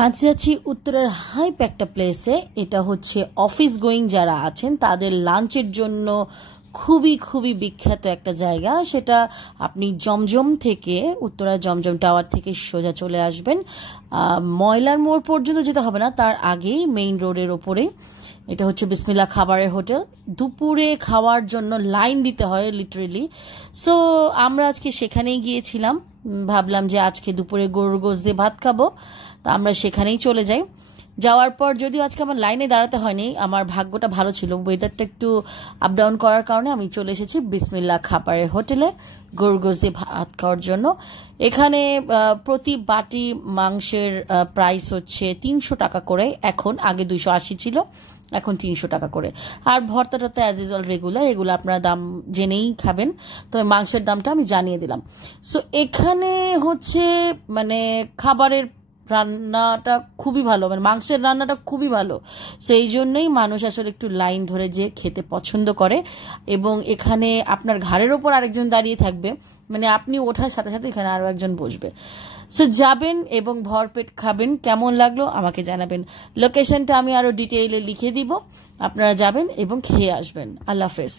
আজ যাচ্ছি উত্তরের হাইপ একটা প্লেসে। এটা হচ্ছে অফিস গোয়িং যারা আছেন তাদের লাঞ্চের জন্য খুবই খুবই বিখ্যাত একটা জায়গা। সেটা আপনি জমজম থেকে, উত্তরা জমজম টাওয়ার থেকে সোজা চলে আসবেন, ময়লার মোড় পর্যন্ত যেতে হবে না, তার আগেই মেইন রোডের ওপরে এটা হচ্ছে বিসমিল্লাহ খাবারের হোটেল। দুপুরে খাওয়ার জন্য লাইন দিতে হয় লিটারেলি। সো আমরা আজকে সেখানেই গিয়েছিলাম, ভাবলাম যে আজকে দুপুরে গরুর গোশত দিয়ে ভাত খাবো, তা আমরা সেখানেই চলে যাই। যাওয়ার পর যদিও আজকে আমার লাইনে দাঁড়াতে হয়নি, আমার ভাগ্যটা ভালো ছিল, ওয়েদারটা একটু আপ ডাউন করার কারণে আমি চলে এসেছি বিসমিল্লাহ খাবারের হোটেলে গরুর গোশত দিয়ে ভাত খাওয়ার জন্য। এখানে প্রতি বাটি মাংসের প্রাইস হচ্ছে 300 টাকা করে, এখন আগে 280 ছিল, এখন 300 টাকা করে। আর ভর্তা টর্তা অ্যাজ ইউজুয়াল রেগুলার, এগুলো আপনারা দাম জেনেই খাবেন, তবে মাংসের দামটা আমি জানিয়ে দিলাম। সো এখানে হচ্ছে মানে খাবারের রান্নাটা খুবই ভালো, মানে মাংসের রান্নাটা খুবই ভালো। সো এই জন্যই মানুষ আসলে একটু লাইন ধরে যে খেতে পছন্দ করে। এবং এখানে আপনার ঘাড়ের ওপর আরেকজন দাঁড়িয়ে থাকবে, মানে আপনি ওঠার সাথে সাথে এখানে আরও একজন বসবে। সো যাবেন এবং ভরপেট খাবেন। কেমন লাগলো আমাকে জানাবেন। লোকেশনটা আমি আরও ডিটেইলে লিখে দিব, আপনারা যাবেন এবং খেয়ে আসবেন। আল্লাহ হাফেজ।